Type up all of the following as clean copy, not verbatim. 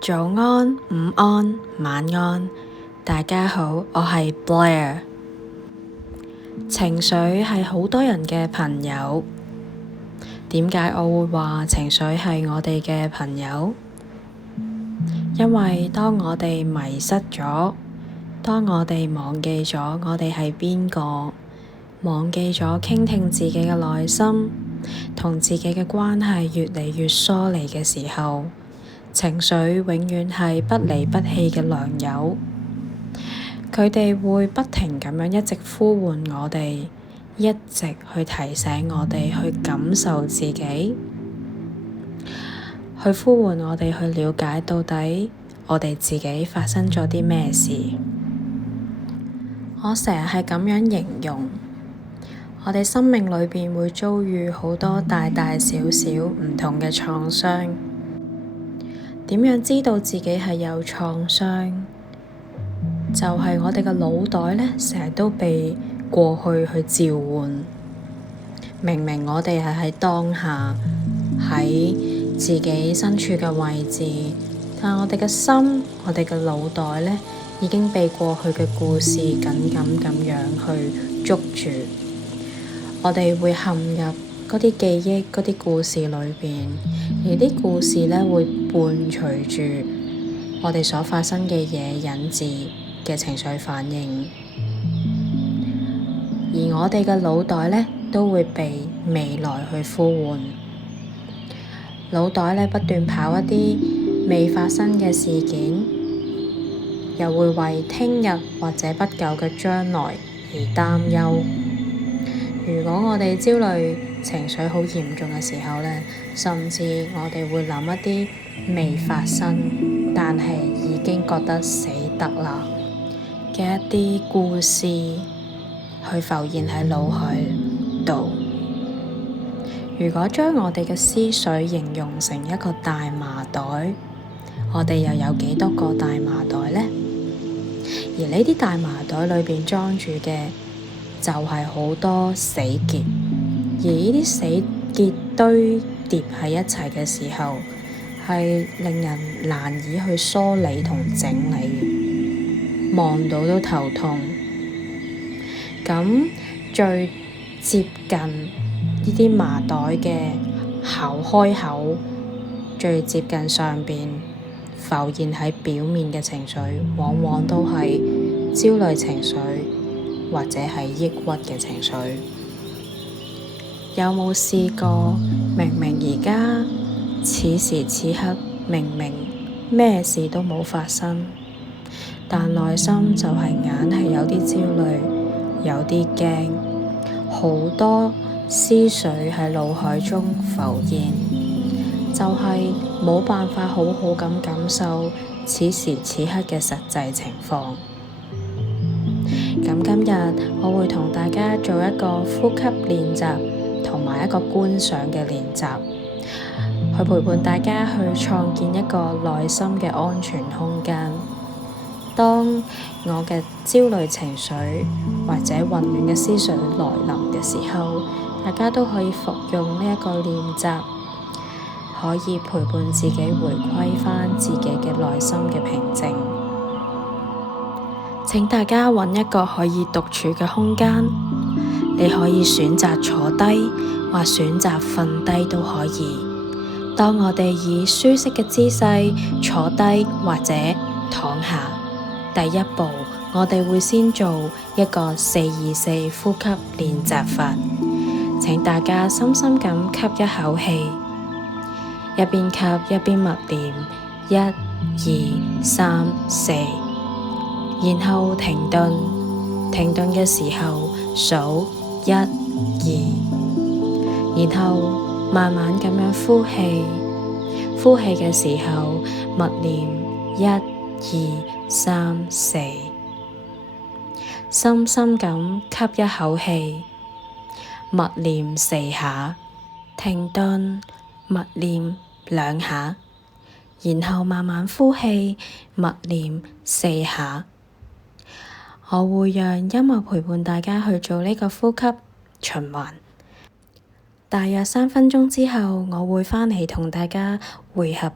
早安、午安、晚安，大家好，我係 Blair。情緒係好多人嘅朋友。點解我會話情緒係我哋嘅朋友？因為當我哋迷失咗，當我哋忘記咗我哋係邊個，忘記咗傾聽自己嘅內心，同自己嘅關係越嚟越疏離嘅時候，情緒永遠係不離不棄嘅良友。佢哋會不停咁樣一直呼喚我哋，一直去提醒我哋去感受自己，去呼喚我哋去了解到底我哋自己發生咗啲咩事。我成日係咁樣形容，我哋生命裏邊會遭遇好多大大小小唔同嘅創傷。點樣知道自己係有創傷？就係我哋嘅腦袋呢，成日都被過去召喚。明明我哋係喺當下，喺自己身處嘅位置，但我哋嘅心，我哋嘅腦袋呢，已經被過去嘅故事緊緊咁樣去捉住。我哋會陷入嗰啲記憶、嗰啲故事裏邊，而啲故事呢，會伴隨住我哋所發生嘅嘢引致嘅情緒反應，而我哋嘅腦袋呢，都會被未來去呼喚。腦袋呢，不斷跑一啲未發生嘅事件，又會為聽日或者不久嘅將來而擔憂。如果我哋焦慮情緒好嚴重嘅時候呢，甚至我哋會諗一啲未發生但係已經覺得死得啦嘅一啲故事去浮現喺腦海度。如果將我哋嘅思緒形容成一個大麻袋，我哋又有幾多個大麻袋呢？而呢啲大麻袋裏邊裝住嘅就係好多死結，而呢啲死結堆疊喺一齊嘅時候，係令人難以去梳理同整理，望到都頭痛。咁最接近呢啲麻袋嘅開口，最接近上邊浮現喺表面嘅情緒，往往都係焦慮情緒或者係抑鬱嘅情緒。有冇試過明明而家此時此刻明明咩事都冇發生，但內心就係硬係有啲焦慮，有啲驚，好多思緒喺腦海中浮現，就係冇辦法好好咁感受此時此刻嘅實際情況。咁今日我會同大家做一個呼吸練習，同埋一個觀想嘅練習，去陪伴大家去創建一個內心嘅安全空間。當我嘅焦慮情緒或者混亂嘅思緒來臨嘅時候，大家都可以服用呢一個練習，可以陪伴自己回歸返自己嘅內心嘅平靜。請大家揾一個可以獨處嘅空間，你可以選擇坐低或選擇瞓低都可以。當我哋以舒適嘅姿勢坐低或者躺下，第一步我哋會先做一個4-2-4呼吸練習法。請大家深深咁吸一口氣，一邊吸一邊默念1、2、3、4，然後停頓。停頓嘅時候數1、2，然後慢慢咁樣呼氣。呼氣嘅時候默念1、2、3、4，深深咁吸一口氣，默念4下，停頓，默念2下，然後慢慢呼氣，默念4下。我會讓音樂陪伴大家去做呢個呼吸循環。大約3分鐘之後，我會返嚟同大家會合。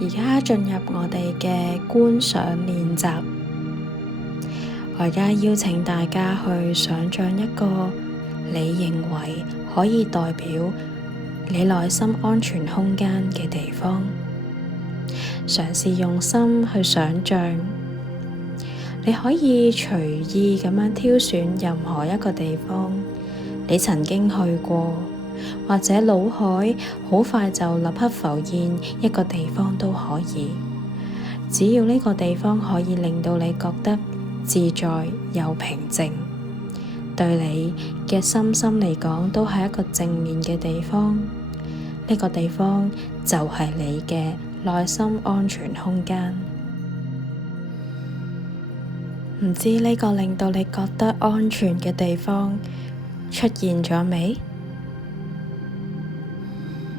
而家進入我哋嘅觀想練習。我而家邀請大家去想像一個你認為可以代表你內心安全空間嘅地方，嘗試用心去想像。你可以隨意咁樣挑選任何一個地方，你曾經去過，或者腦海好快就立刻浮現一個地方都可以。只要呢個地方可以令到你覺得自在又平靜，對你嘅身心嚟講都係一個正面嘅地方。呢個地方就係你嘅內心安全空間。唔知呢個令到你覺得安全嘅地方出現咗未？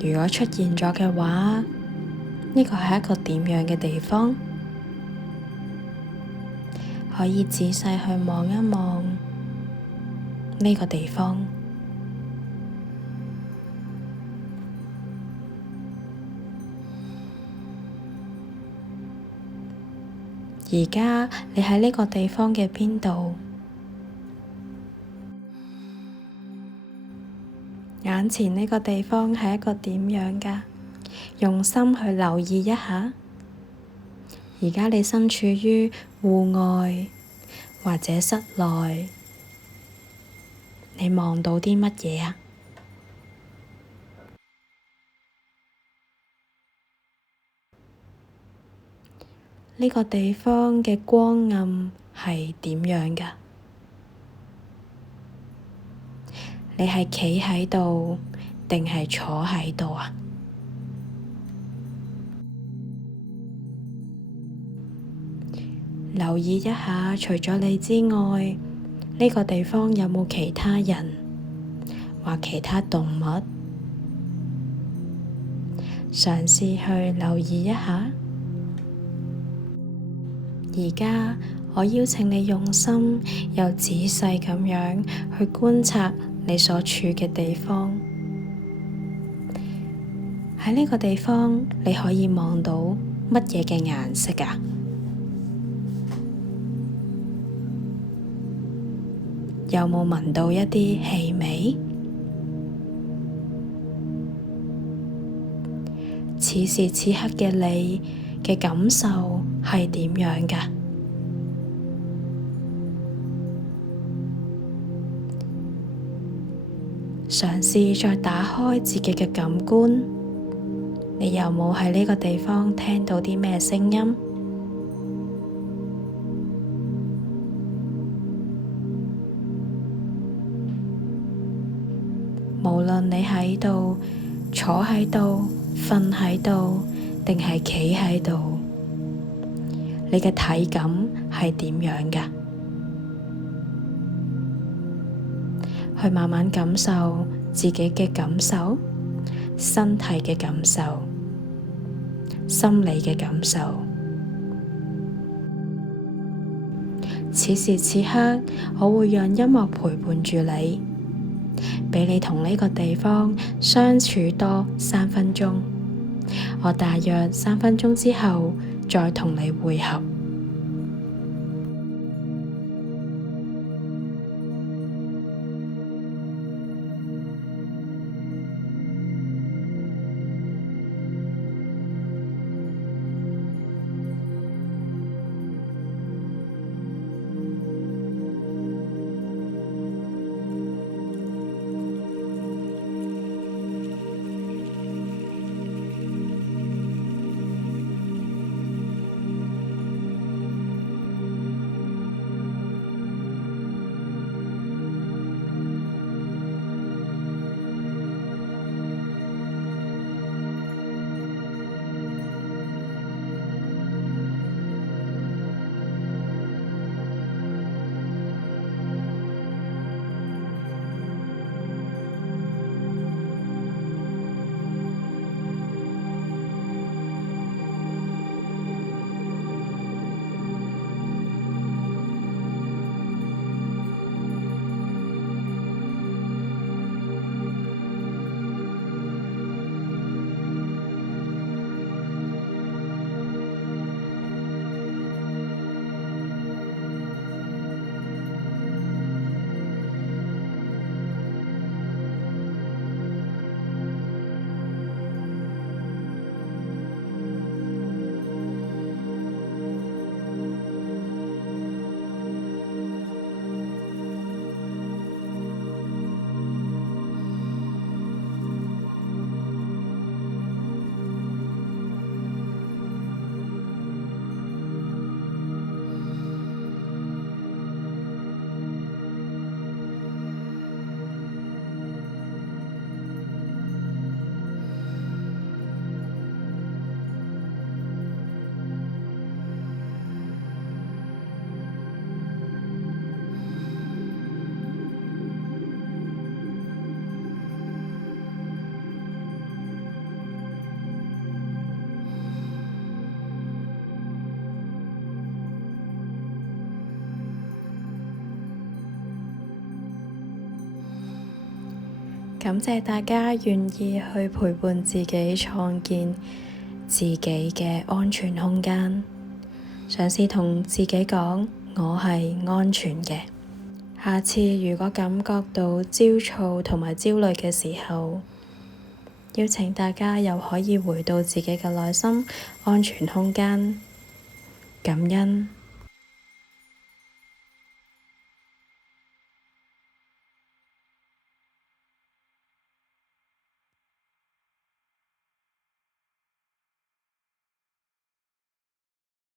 如果出現咗嘅話，呢個係一個點樣嘅地方？可以仔細去望一望呢個地方。而家你喺呢個地方嘅邊度？眼前呢個地方係一個點樣㗎？用心去留意一下。而家你身處於戶外或者室內，你望到啲乜嘢啊？呢個地方嘅光暗係點樣㗎？你係企喺度定係坐喺度啊？留意一下，除咗你之外，呢個地方有冇其他人或其他動物？嘗試去留意一下。而家我邀請你用心又仔細咁樣去觀察你所處嘅地方。喺呢個地方，你可以望到乜嘢嘅顏色啊？有冇聞到一啲氣味？此時此刻嘅你嘅感受係點樣㗎？嘗試再打開自己嘅感官，你有冇喺呢個地方聽到啲咩聲音？無論你喺度、坐喺度、瞓喺度，定係企喺度，你嘅體感係點樣㗎？去慢慢感受自己嘅感受，身體嘅感受，心理嘅感受。此時此刻，我會讓音樂陪伴住你，畀你同呢個地方相處多3分鐘。我大約3分鐘之後再同你會合。感謝大家願意去陪伴自己，創建自己嘅安全空間。嘗試同自己講，我係安全嘅。下次如果感覺到焦躁同埋焦慮嘅時候，邀請大家又可以回到自己嘅內心安全空間，感恩。